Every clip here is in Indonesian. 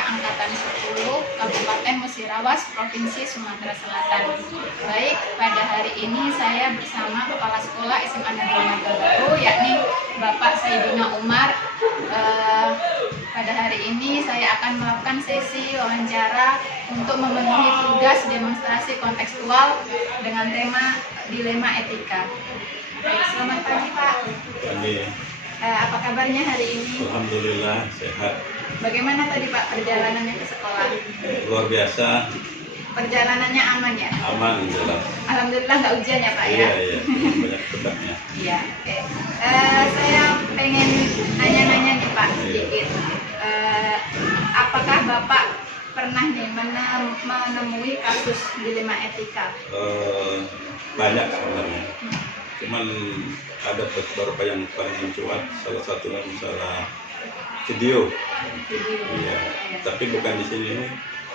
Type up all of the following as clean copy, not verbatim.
Angkatan 10 Kabupaten Musirawas, Provinsi Sumatera Selatan. Baik, pada hari ini saya bersama Kepala Sekolah SMA Negeri Marga Baru, yakni Bapak Saidina Umar. Pada hari ini saya akan melakukan sesi wawancara untuk memenuhi tugas demonstrasi kontekstual dengan tema dilema etika. Baik, selamat pagi Pak. Pagi. Apa kabarnya hari ini? Alhamdulillah sehat. Bagaimana tadi Pak perjalanannya ke sekolah? Luar biasa. Perjalanannya aman ya? Aman jelas. Alhamdulillah nggak ujian ya Pak ya? Iya, banyak pedaknya. Iya. Oke. Saya pengen nanya-nanya nih Pak sedikit. Apakah Bapak pernah nih menemui kasus dilema etika? Banyak sebenarnya. Cuman ada beberapa yang paling mencuat. Salah satunya misalnya video. Iya. Tapi bukan di sini.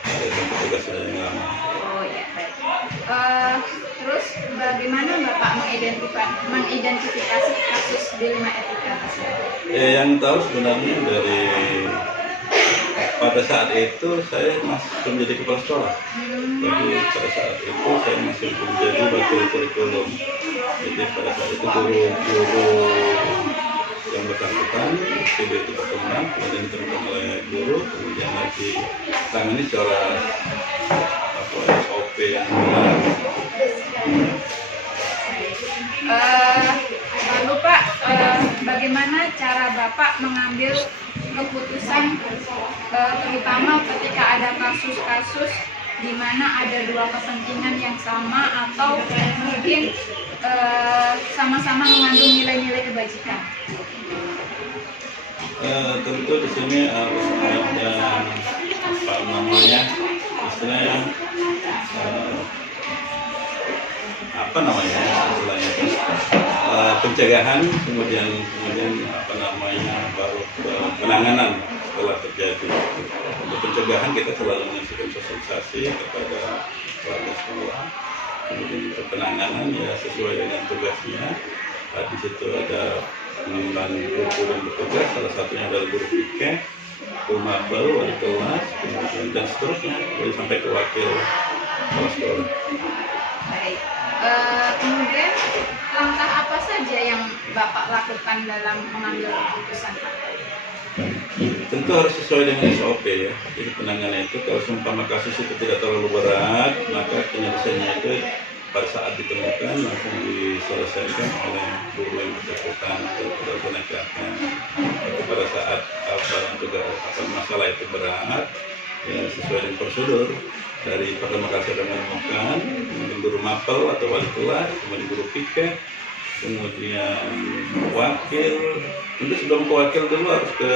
Ada tempat tugas saya yang lama. Oh iya, baik. Terus bagaimana Bapak mengidentifikasi kasus dilema etika tersebut? Yang tahu sebenarnya dari pada saat itu saya masih menjadi kepala sekolah. Jadi pada saat itu saya masih menjadi wakil kurikulum. Jadi pada saat itu guru-guru yang bersangkutan video itu berkembang, kemudian ditemukan oleh guru, kemudian lagi tangani secara SOP yang benar. Lalu Pak, bagaimana cara Bapak mengambil keputusan, terutama ketika ada kasus-kasus di mana ada dua kepentingan yang sama atau mungkin sama-sama mengandung nilai-nilai kebajikan? Tentu di sini harus ada istilahnya pencegahan, kemudian baru penanganan setelah terjadi. Untuk pencegahan kita selalu menyaksikan sosialisasi kepada warga sekolah. Kemudian untuk penanganan ya sesuai dengan tugasnya. Di situ ada pengembangan guru yang bertugas, salah satunya adalah guru piket, guru mapel, wali kelas, kemudian dan seterusnya, sampai ke wakil kepala sekolah. Baik. Kemudian langkah apa saja yang Bapak lakukan dalam mengambil keputusan Pak? Tentu harus sesuai dengan SOP ya. Jadi penanganan itu kalau seumpama kasus itu tidak terlalu berat, maka penyelesaiannya itu pada saat ditemukan langsung diselesaikan oleh guru yang bersangkutan atau penegakan. Tapi pada saat masalah itu berat, ya sesuai dengan prosedur. Dari pertama kali saya menemukan, kemudian guru mapel atau wali kelas, kemudian guru piket, kemudian wakil. Tentu sebelum ke wakil dulu harus ke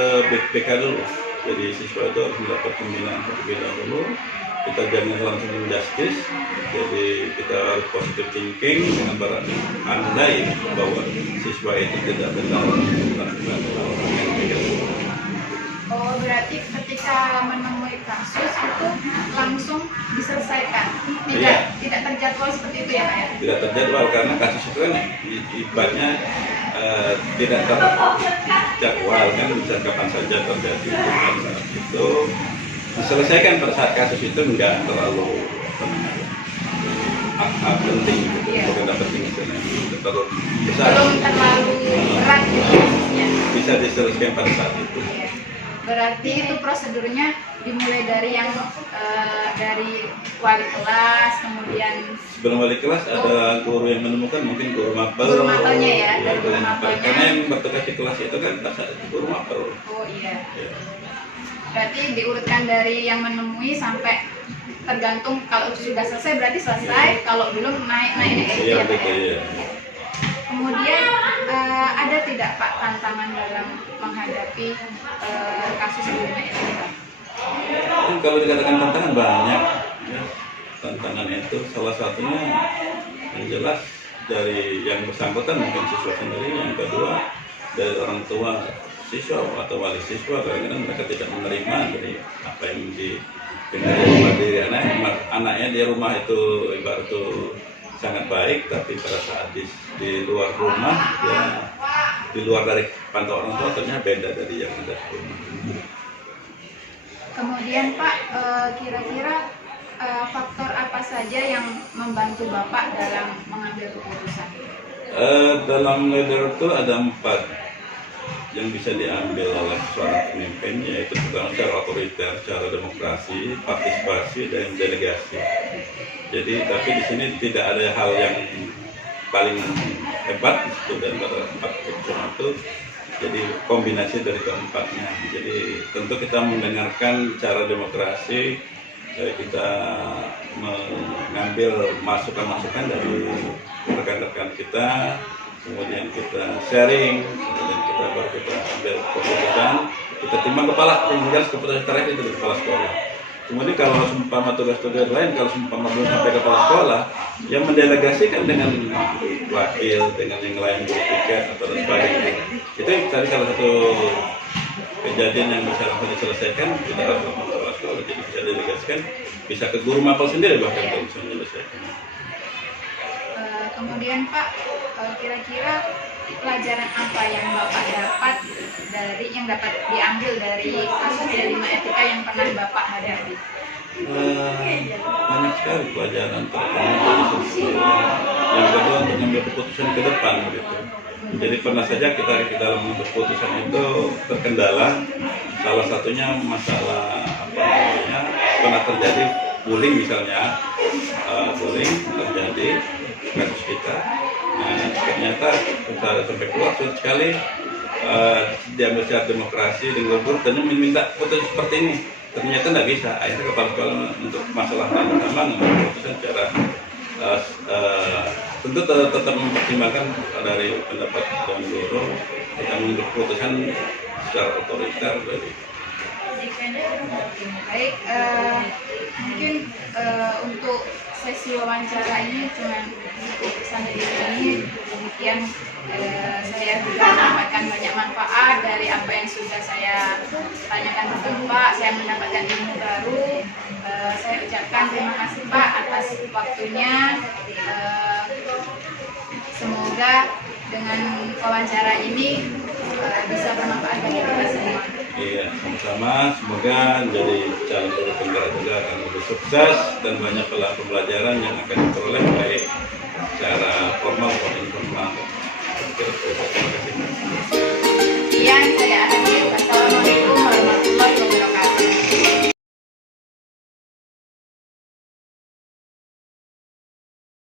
BK dulu. Jadi siswa itu harus mendapat pembinaan terlebih dahulu. Kita jangan langsung menjustice. Jadi kita harus positive thinking dengan berandai bahwa siswa itu tidak benar melakukan hal yang negatif. Oh, berarti ketika menemui kasus itu langsung diselesaikan, tidak terjadwal seperti itu ya Pak ya? Tidak terjadwal karena kasus itu kan ibaratnya tidak terjadwal, kan bisa kapan saja terjadi. Pada saat itu diselesaikan pada saat kasus itu enggak terlalu penting gitu, bukan penting terlalu besar. Belum terlalu berat gitu kasusnya. Bisa diselesaikan pada saat itu. Berarti itu prosedurnya dimulai dari dari wali kelas, kemudian sebelum wali kelas ada guru yang menemukan, mungkin guru mapel. Guru mapelnya ya, dari guru mapelnya. Karena yang bertugas di kelas itu kan pada saat itu guru mapel. Oh iya. Ya. Berarti diurutkan dari yang menemui sampai tergantung, kalau sudah selesai berarti selesai, kalau belum naik gitu ya Pak ya? Iya. Kemudian ada tidak Pak tantangan dalam menghadapi kasus dilema etika? Kalau dikatakan tantangan banyak ya. Tantangan itu salah satunya yang jelas dari yang bersangkutan, mungkin siswa sendiri. Yang kedua dari orang tua siswa atau wali siswa, kadang-kadang mereka tidak menerima dari apa yang dengan rumah diri anaknya di rumah itu ibarat itu sangat baik, tapi pada saat di luar rumah ya di luar dari pantauan orang tua ternyata beda dari yang ada di rumah. Kemudian Pak, kira-kira faktor apa saja yang membantu Bapak dalam mengambil keputusan? Dalam leader itu ada 4 yang bisa diambil oleh seorang pemimpin, yaitu pertama secara otoriter, secara demokrasi, partisipasi, dan delegasi. Jadi tapi di sini tidak ada hal yang paling hebat itu dari empat keputusan itu. Jadi kombinasi dari keempatnya. Jadi tentu kita mendengarkan cara demokrasi, kita mengambil masukan-masukan dari rekan-rekan kita, kemudian kita sharing, kemudian kita ambil keputusan, kita timbang tinggal keputusan terakhir itu di kepala sekolah. Kemudian kalau seumpama tugas-tugas lain, kalau seumpama belum sampai kepala sekolah, yang mendelegasikan dengan wakil, dengan yang lain bertiket atau dan sebagainya. Itu tadi salah satu kejadian yang bisa langsung diselesaikan, tidak harus langsung kepala sekolah, jadi bisa delegasikan, bisa ke guru mapel sendiri bahkan kalau bisa menyelesaikan. Kemudian Pak, kira-kira pelajaran apa yang Bapak dapat yang dapat diambil dari kasus D5 etika yang pernah Bapak hadapi? Banyak sekali pelajaran, terutama dari sisi yang kedua untuk mengambil keputusan ke depan gitu. Jadi pernah saja kita dalam mengambil keputusan itu terkendala, salah satunya masalah pernah terjadi bullying misalnya, bullying terjadi kasus kita. Nah, ternyata kita sampai keluar sulit sekali diambil secara demokrasi dengan guru dan meminta putusan seperti ini. Ternyata tidak bisa. Akhirnya kepala sekolah untuk masalah sama mengambil keputusan secara tentu tetap mempertimbangkan dari pendapat dan guru, kita mengambil keputusan secara otoriter dari. Baik, mungkin untuk sesi wawancara ini cuma cukup sampai di sini. Kemudian saya juga mendapatkan banyak manfaat dari apa yang sudah saya tanyakan ke Bapak. Saya mendapatkan ilmu baru. Saya ucapkan terima kasih Pak atas waktunya. Semoga dengan wawancara ini bisa bermanfaat bagi kita semua. Iya, sama-sama. Semoga menjadi calon guru penggerak juga akan lebih sukses dan banyak pembelajaran yang akan diperoleh baik secara formal maupun informal. Terima kasih. Sekian, saya akhiri. Wassalamualaikum warahmatullahi wabarakatuh.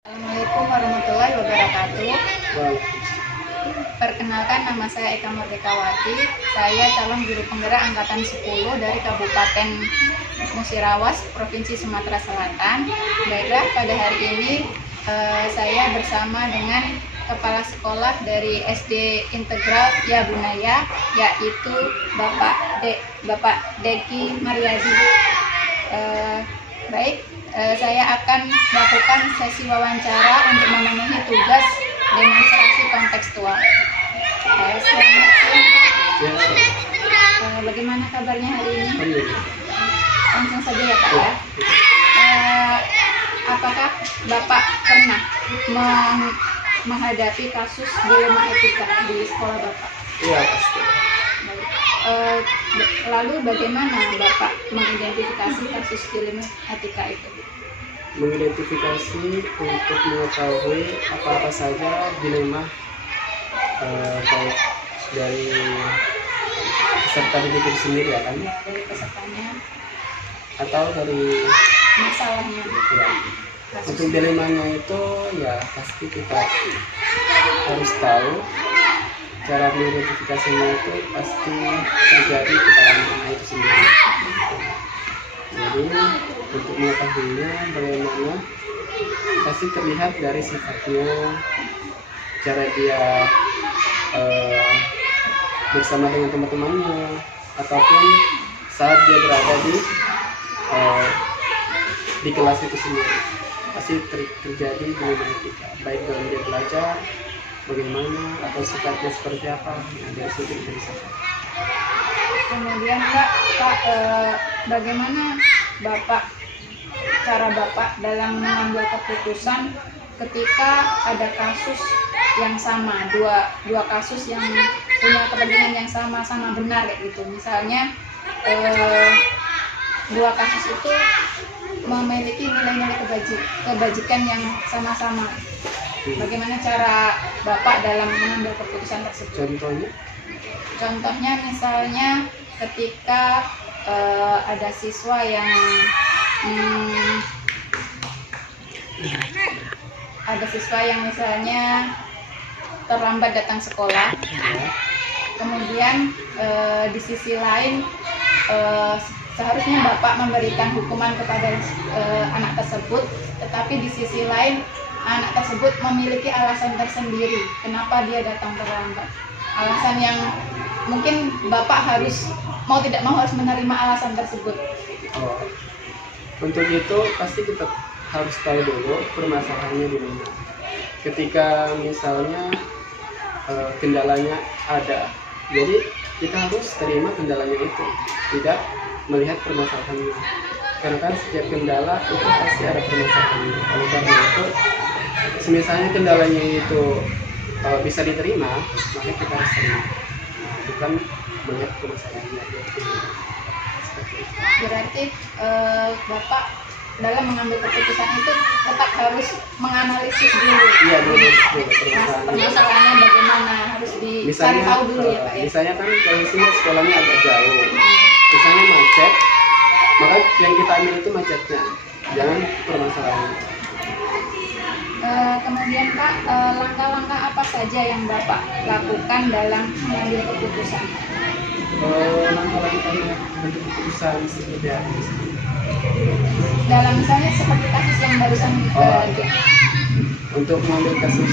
Assalamualaikum warahmatullahi wabarakatuh. Perkenalkan, nama saya Eka Merdekawati. Saya calon guru penggerak angkatan 10 dari Kabupaten Musirawas, Provinsi Sumatera Selatan. Baiklah, pada hari ini saya bersama dengan kepala sekolah dari SD Integral Ya Bunaya, yaitu Bapak Deki Mariadi. Baik, saya akan melakukan sesi wawancara untuk memenuhi tugas demonstrasi kontekstual. Selamat siang. Bagaimana kabarnya hari ini? Langsung saja ya Pak ya. Apakah Bapak pernah menghadapi kasus dilema etika di sekolah Bapak? Iya pasti. Lalu bagaimana Bapak mengidentifikasi kasus dilema etika itu? Mengidentifikasi untuk mengetahui apa-apa saja dilema baik dari peserta didik itu sendiri ya kan? Dari pesertanya Atau dari masalahnya? ya. Untuk dilemanya itu ya pasti kita harus tahu cara mengidentifikasinya itu pasti terjadi pada anak itu sendiri. Jadi untuk mengetahuinya bagaimana pasti terlihat dari sifatnya, cara dia bersama dengan teman-temannya ataupun saat dia berada di kelas itu sendiri pasti terjadi dilema etika, baik dalam dia belajar bagaimana atau sifatnya seperti apa. Nah, dari situ bisa disebut. Kemudian Pak, bagaimana cara Bapak dalam mengambil keputusan ketika ada kasus yang sama, dua kasus yang punya kepentingan yang sama-sama benar kayak gitu. Misalnya dua kasus itu memiliki nilai-nilai kebajikan yang sama-sama. Bagaimana cara Bapak dalam mengambil keputusan tersebut? Contohnya? Contohnya misalnya ketika ada siswa yang misalnya terlambat datang sekolah, kemudian di sisi lain seharusnya Bapak memberikan hukuman kepada anak tersebut, tetapi di sisi lain anak tersebut memiliki alasan tersendiri kenapa dia datang terlambat. Alasan yang mungkin Bapak harus mau tidak mau harus menerima alasan tersebut. Oh, untuk itu pasti kita harus tahu dulu permasalahannya di mana. Ketika misalnya kendalanya ada, jadi kita harus terima kendalanya itu, tidak melihat permasalahannya. Karena kan setiap kendala itu pasti ada permasalahannya. Oleh karena itu, misalnya kendalanya itu bisa diterima, maka kita harus terima. Bukan melihat permasalahannya. Berarti Bapak dalam mengambil keputusan itu tetap harus menganalisis dulu. Iya, dulu permasalahannya bagaimana, harus dicari tahu dulu ya Pak ya. Misalnya kan kalau sini sekolahnya agak jauh, misalnya macet, maka yang kita ambil itu macetnya, jangan permasalahannya. Kemudian Pak, langkah-langkah apa saja yang Bapak lakukan dalam mengambil keputusan? Langkah-langkahnya untuk keputusan seperti apa? Dalam misalnya seperti kasus yang barusan untuk mengambil kasus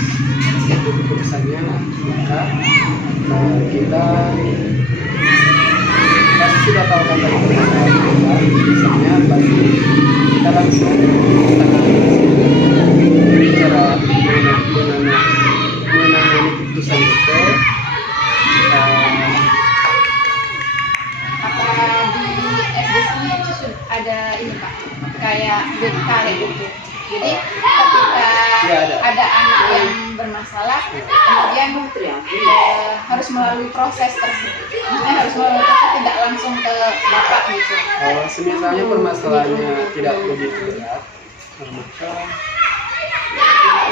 itu keputusannya, maka kita pasti sudah tahu kan dari permasalahan kita, misalnya pasti kita langsung cara menangani keputusan itu. Di SD sini ada ini Pak, kayak BK gitu. Jadi ketika ada anak yang bermasalah, kemudian harus melalui proses tersebut. Maksudnya harus melalui proses, tidak langsung ke Bapak gitu. Misalnya permasalahannya tidak begitu berat, maka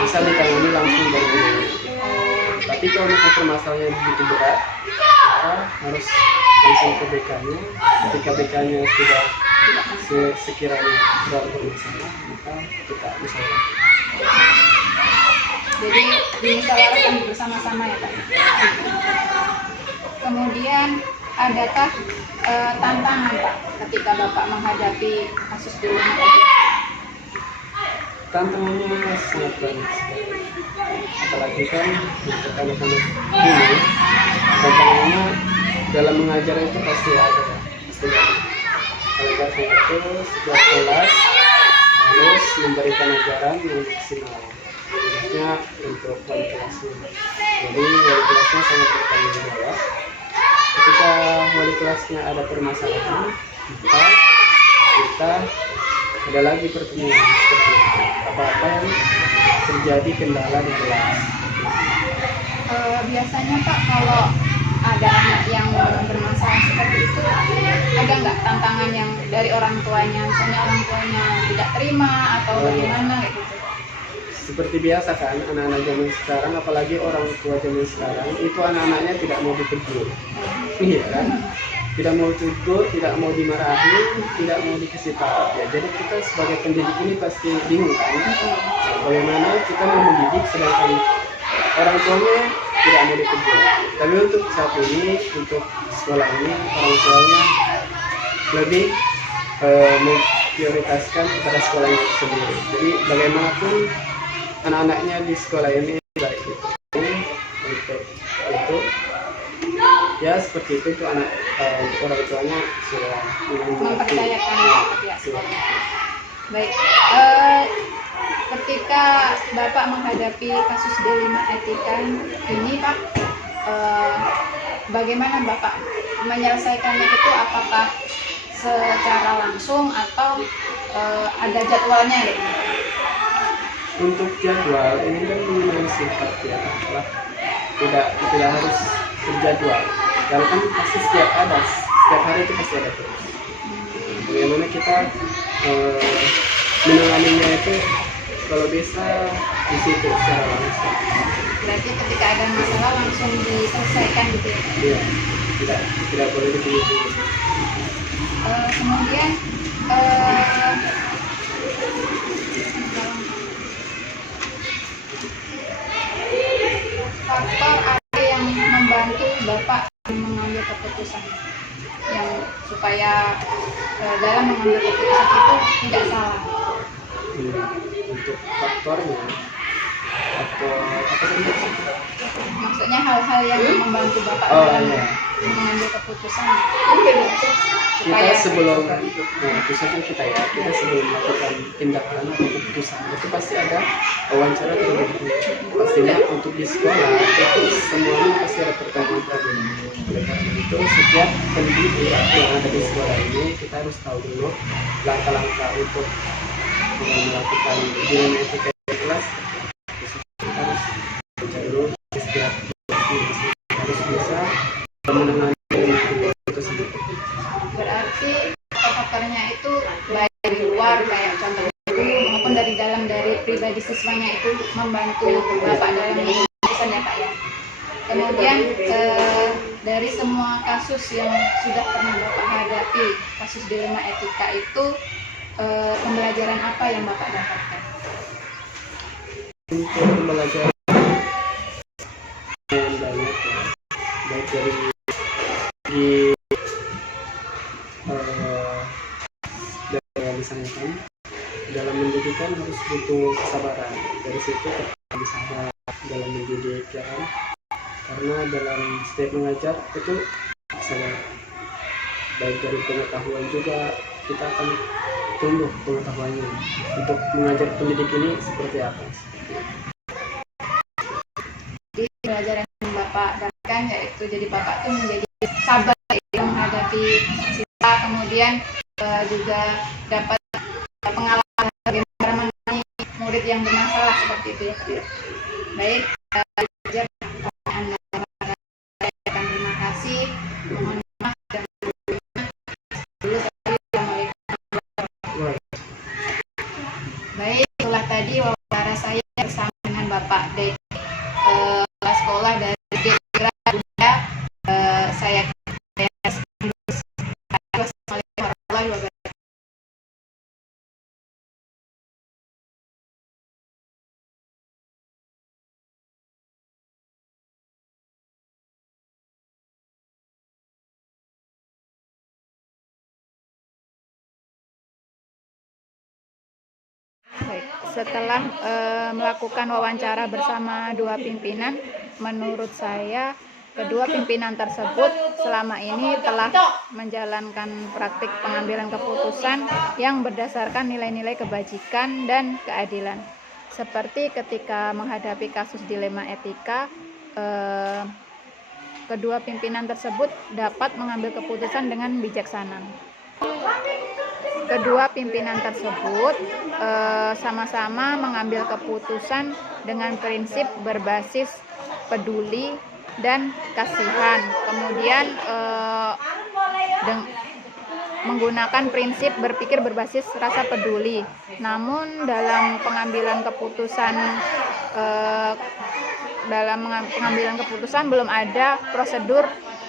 bisa ditangani langsung dari dulu. Tapi kalau misalnya permasalahannya begitu berat, maka harus langsung ke BK-nya. Ketika BK-nya sudah sekiranya sudah bermasalah, maka kita bisa. Jadi dimusyawarahkan bersama-sama ya Pak. Kemudian adakah tantangan Pak ketika Bapak menghadapi kasus di rumah tadi? Tantangannya sangat banyak sekali. Apalagi kan untuk anak-anak ini, tantangannya dalam mengajar itu pasti ada. Oleh karena itu setiap kelas harus memberikan ajaran yang maksimal, khususnya untuk wali kelasnya. Jadi wali kelasnya sangat bertanggung jawab. Ketika wali kelasnya ada permasalahan, maka kita ada lagi pertemuan seperti itu. Apa-apa yang terjadi kendala di kelas. Biasanya Pak, kalau ada anak yang bermasalah seperti itu, ada nggak tantangan yang dari orang tuanya, misalnya orang tuanya tidak terima atau bagaimana gitu? Seperti biasa kan, anak-anak zaman sekarang, apalagi orang tua zaman sekarang, itu anak-anaknya tidak mau ditegur. Iya kan? Tidak mau tegur, tidak mau dimarahi, tidak mau dikasih tahu. Ya, jadi kita sebagai pendidik ini pasti bingung kan? Bagaimana kita mau mendidik sedangkan orang tuanya tidak mau ditegur. Tapi untuk saat ini, untuk sekolah ini, orang tuanya lebih memprioritaskan kepada sekolahnya sendiri. Jadi bagaimanapun anak-anaknya di sekolah ini baik itu untuk itu ya seperti itu tuh anak orang tuanya sudah mempercayakan pihak sekolah. Baik, ketika Bapak menghadapi kasus D5 etika ini Pak, bagaimana Bapak menyelesaikannya itu? Apakah secara langsung atau ada jadwalnya gitu? Untuk jadwal ini kan mengenai sifat ya, tidak harus berjadwal. Kalau kan pasti setiap hari itu pasti ada terus. bagaimana kita menanganinya itu kalau bisa di situ secara langsung. Berarti ketika ada masalah langsung diselesaikan gitu ya. Iya, tidak boleh ditunggu-tunggu. Kemudian faktor apa yang membantu Bapak mengambil keputusan yang supaya dalam mengambil keputusan itu tidak salah? Untuk faktornya atau apa tadi? Maksudnya hal-hal yang membantu Bapak Oh, dalam iya. mengambil keputusan Kita supaya sebelum khususnya kita sebelum melakukan tindakan atau keputusan itu pasti ada wawancara terlebih dahulu. Pastinya untuk di sekolah itu semuanya pasti ada pertemuan terlebih. Oleh karena itu setiap pendidik yang ada di sekolah ini kita harus tahu dulu langkah-langkah untuk melakukan dilema etika di kelas. Kita harus baca dulu setiap harus bisa menangani itu sendiri. berarti faktornya itu baik dari luar kayak contohnya guru maupun dari dalam dari pribadi siswanya itu membantu Bapak dalam mengambil keputusan ya Pak ya. Kemudian dari semua kasus yang sudah pernah Bapak hadapi, kasus dilema etika itu pembelajaran apa yang Bapak dapatkan? Untuk pembelajaran yang banyak ya, baik dari yang disampaikan dalam mendidik kan harus butuh kesabaran. Dari situ kita bisa dalam mendidik ya kan? Karena dalam setiap mengajar itu sangat baik dari pengetahuan juga kita akan tumbuh pengetahuannya untuk mengajar pendidik ini seperti apa. Jadi pelajaran yang Bapak dapatkan yaitu jadi Bapak tuh menjadi sabar dalam menghadapi siswa, kemudian juga dapat pengalaman bagaimana menangani murid yang bermasalah seperti itu ya Pak. Baik, belajar Anda terima kasih, mohon maaf dan dulu baik, itulah tadi wawancara saya bersama dengan Bapak dari sekolah dari Dekra Bunda. Saya Assalamualaikum warahmatullahi wabarakatuh. Baik, setelah melakukan wawancara bersama dua pimpinan, menurut saya kedua pimpinan tersebut selama ini telah menjalankan praktik pengambilan keputusan yang berdasarkan nilai-nilai kebajikan dan keadilan. Seperti ketika menghadapi kasus dilema etika, kedua pimpinan tersebut dapat mengambil keputusan dengan bijaksana. Kedua pimpinan tersebut sama-sama mengambil keputusan dengan prinsip berbasis peduli dan kasihan. Kemudian menggunakan prinsip berpikir berbasis rasa peduli. Namun dalam pengambilan keputusan belum ada prosedur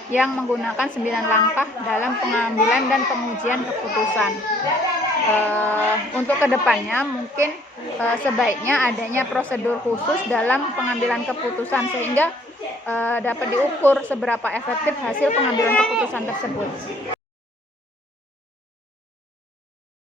yang menggunakan 9 langkah dalam pengambilan dan pengujian keputusan. Untuk kedepannya mungkin sebaiknya adanya prosedur khusus dalam pengambilan keputusan sehingga dapat diukur seberapa efektif hasil pengambilan keputusan tersebut.